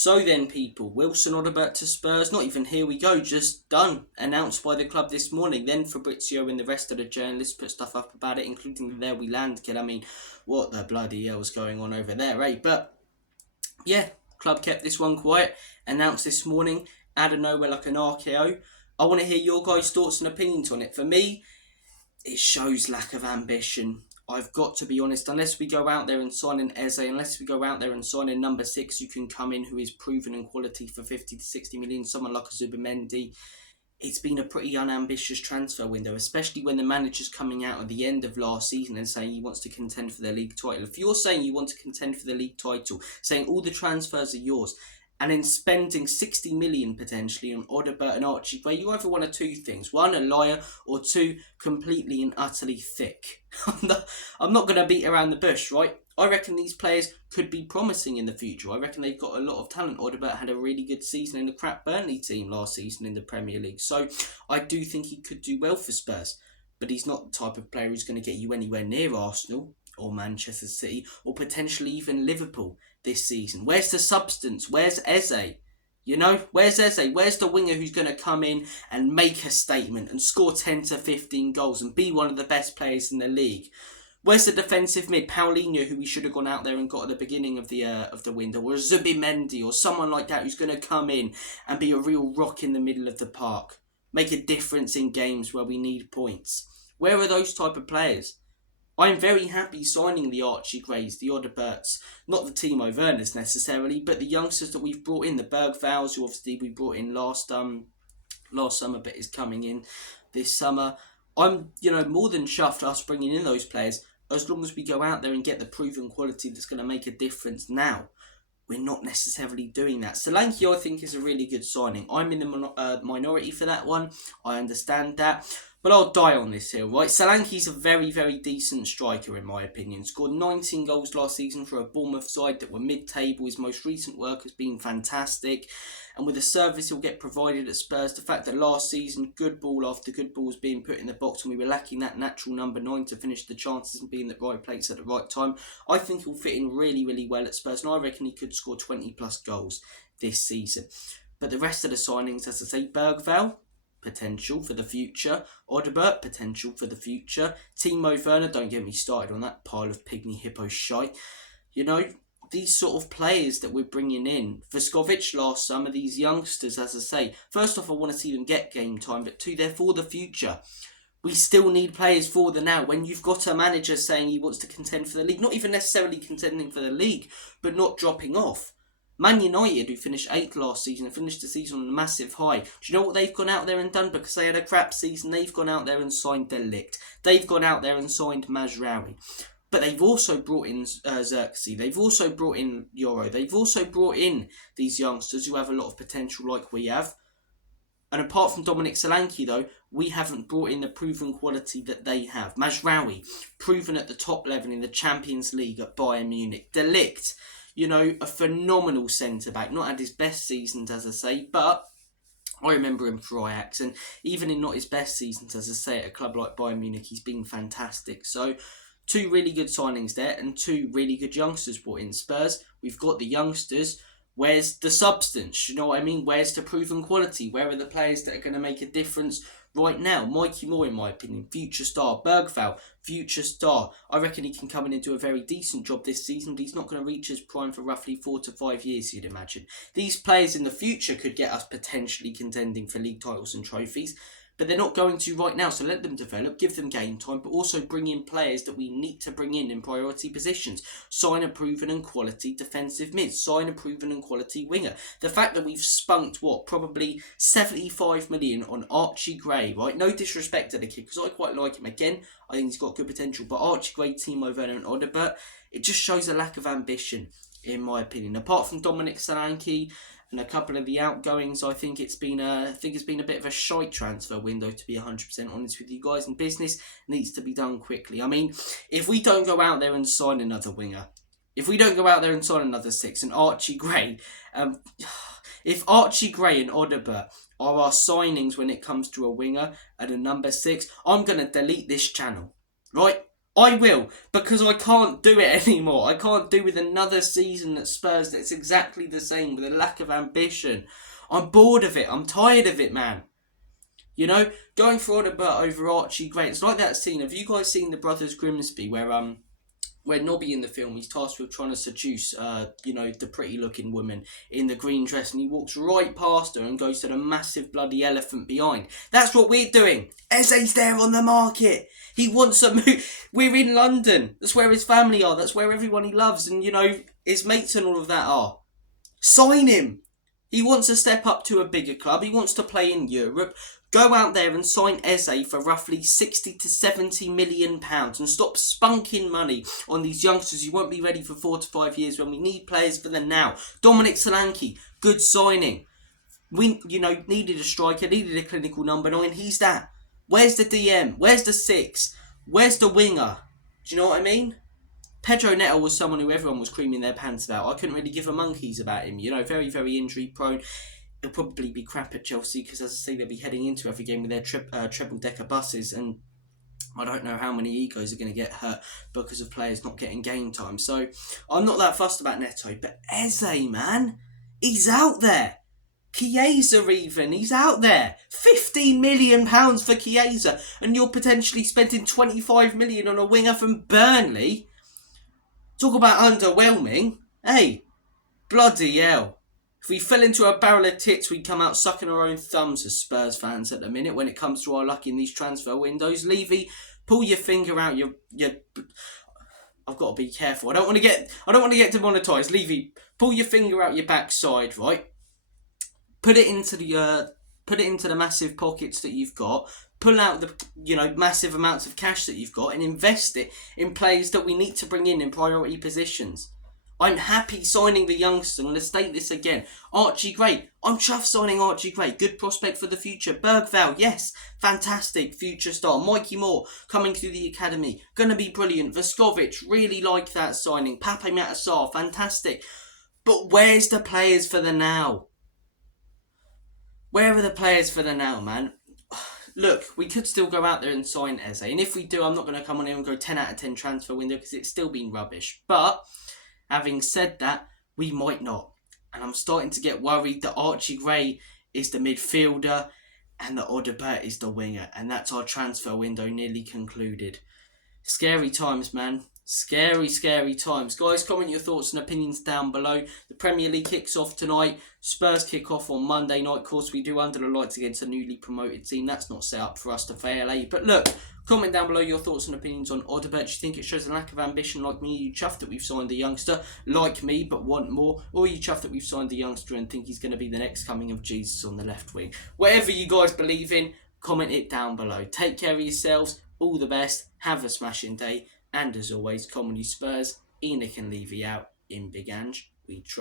So then, people, Wilson Odobert to Spurs. Not even here we go, just done. Announced by the club this morning. Then Fabrizio and the rest of the journalists put stuff up about it, including the There We Land kid. I mean, what the bloody hell's going on over there, eh? But yeah, club kept this one quiet. Announced this morning, out of nowhere like an RKO. I want to hear your guys' thoughts and opinions on it. For me, it shows lack of ambition. I've got to be honest, unless we go out there and sign an Eze, unless we go out there and sign a number 6 who can come in, who is proven in quality for 50 to 60 million, someone like a Zubimendi, it's been a pretty unambitious transfer window, especially when the manager's coming out at the end of last season and saying he wants to contend for the league title. If you're saying you want to contend for the league title, saying all the transfers are yours, and then spending 60 million potentially on Odobert and Archie Gray, you either one of two things. One, a liar, or two, completely and utterly thick. I'm not going to beat around the bush, right? I reckon these players could be promising in the future. I reckon they've got a lot of talent. Odobert had a really good season in the crap Burnley team last season in the Premier League. So I do think he could do well for Spurs. But he's not the type of player who's going to get you anywhere near Arsenal or Manchester City or potentially even Liverpool this season. Where's the substance? Where's Eze? Where's Eze? Where's the winger who's going to come in and make a statement and score 10 to 15 goals and be one of the best players in the league? Where's the defensive mid, Paulinho, who we should have gone out there and got at the beginning of the window, or Zubimendi, or someone like that who's going to come in and be a real rock in the middle of the park, make a difference in games where we need points? Where are those type of players? I'm very happy signing the Archie Grays, the Odoberts, not the Timo Werners necessarily, but the youngsters that we've brought in, the Bergvals, who obviously we brought in last summer, but is coming in this summer. I'm, more than chuffed us bringing in those players, as long as we go out there and get the proven quality that's going to make a difference now. We're not necessarily doing that. Solanke, I think, is a really good signing. I'm in the minority for that one. I understand that. But I'll die on this hill, right? Solanke's a very, very decent striker, in my opinion. Scored 19 goals last season for a Bournemouth side that were mid-table. His most recent work has been fantastic. And with the service he'll get provided at Spurs, the fact that last season, good ball after good ball was being put in the box and we were lacking that natural number 9 to finish the chances and be in the right place at the right time, I think he'll fit in really, really well at Spurs. And I reckon he could score 20 plus goals this season. But the rest of the signings, as I say, Bergvall, potential for the future. Odobert, potential for the future. Timo Werner, don't get me started on that pile of pygmy hippo shite. These sort of players that we're bringing in. Vuskovic last summer, these youngsters, as I say, first off, I want to see them get game time, but two, they're for the future. We still need players for the now. When you've got a manager saying he wants to contend for the league, not even necessarily contending for the league, but not dropping off. Man United, who finished 8th last season and finished the season on a massive high. Do you know what they've gone out there and done? Because they had a crap season, they've gone out there and signed De Ligt. They've gone out there and signed Mazraoui. But they've also brought in Xerxes. They've also brought in Euro. They've also brought in these youngsters who have a lot of potential like we have. And apart from Dominic Solanke, though, we haven't brought in the proven quality that they have. Mazraoui, proven at the top level in the Champions League at Bayern Munich. De Ligt, a phenomenal centre-back. Not had his best seasons, as I say, but I remember him for Ajax. And even in not his best seasons, as I say, at a club like Bayern Munich, he's been fantastic. So, two really good signings there and two really good youngsters brought in. Spurs, we've got the youngsters. Where's the substance? You know what I mean? Where's the proven quality? Where are the players that are going to make a difference right now? Mikey Moore, in my opinion, future star. Bergvall, future star. I reckon he can come in and do a very decent job this season, but he's not going to reach his prime for roughly 4 to 5 years, you'd imagine. These players in the future could get us potentially contending for league titles and trophies, but they're not going to right now, so let them develop, give them game time, but also bring in players that we need to bring in priority positions. Sign a proven and quality defensive mid. Sign a proven and quality winger. The fact that we've spunked, probably 75 million on Archie Gray, right? No disrespect to the kid, because I quite like him. Again, I think he's got good potential, but Archie Gray, Timo Werner and Odobert, it just shows a lack of ambition, in my opinion. Apart from Dominic Solanke and a couple of the outgoings, I think it's been a bit of a shite transfer window, to be 100% honest with you guys. And business needs to be done quickly. I mean, if we don't go out there and sign another winger, if we don't go out there and sign another 6, and Archie Gray, if Archie Gray and Odobert are our signings when it comes to a winger and a number 6, I'm going to delete this channel, right? I will, because I can't do it anymore. I can't do with another season at Spurs that's exactly the same, with a lack of ambition. I'm bored of it. I'm tired of it, man. You know, going for Odobert over Archie Gray. It's like that scene. Have you guys seen The Brothers Grimsby where Nobby in the film, he's tasked with trying to seduce, the pretty-looking woman in the green dress, and he walks right past her and goes to the massive bloody elephant behind. That's what we're doing. Eze's there on the market. He wants a move. We're in London. That's where his family are. That's where everyone he loves and, his mates and all of that are. Sign him. He wants to step up to a bigger club. He wants to play in Europe. Go out there and sign Eze for roughly 60 to 70 million pounds and stop spunking money on these youngsters who won't be ready for 4 to 5 years when we need players for the now. Dominic Solanke, good signing. We, needed a striker, needed a clinical number 9. He's that. Where's the DM? Where's the 6? Where's the winger? Do you know what I mean? Pedro Neto was someone who everyone was creaming their pants about. I couldn't really give a monkeys about him. Very, very injury prone. He'll probably be crap at Chelsea because, as I say, they'll be heading into every game with their treble-decker buses, and I don't know how many egos are going to get hurt because of players not getting game time. So I'm not that fussed about Neto, but Eze, man, he's out there. Chiesa even, he's out there. £15 million for Chiesa, and you're potentially spending 25 million on a winger from Burnley. Talk about underwhelming. Hey, bloody hell. If we fell into a barrel of tits, we'd come out sucking our own thumbs as Spurs fans at the minute when it comes to our luck in these transfer windows. Levy, pull your finger out your I've got to be careful. I don't want to get demonetised. Levy, pull your finger out your backside, right? Put it into the massive pockets that you've got. Pull out the massive amounts of cash that you've got and invest it in players that we need to bring in priority positions. I'm happy signing the youngster. I'm going to state this again. Archie Gray. I'm chuffed signing Archie Gray. Good prospect for the future. Bergvall, yes. Fantastic future star. Mikey Moore coming through the academy. Going to be brilliant. Voskovic, really like that signing. Pape Matar, fantastic. But where's the players for the now? Where are the players for the now, man? Look, we could still go out there and sign Eze. And if we do, I'm not going to come on here and go 10 out of 10 transfer window because it's still been rubbish. But having said that, we might not. And I'm starting to get worried that Archie Gray is the midfielder and that Odobert is the winger. And that's our transfer window nearly concluded. Scary times, man. Scary, scary times. Guys, comment your thoughts and opinions down below. The Premier League kicks off tonight. Spurs kick off on Monday night. Of course, we do under the lights against a newly promoted team. That's not set up for us to fail, eh? But look, comment down below your thoughts and opinions on Odobert. Do you think it shows a lack of ambition like me? Are you chuffed that we've signed the youngster like me but want more? Or are you chuffed that we've signed the youngster and think he's going to be the next coming of Jesus on the left wing? Whatever you guys believe in, comment it down below. Take care of yourselves. All the best. Have a smashing day. And as always, Comedy Spurs, Enoch and Levy out in Big Ange. We trust.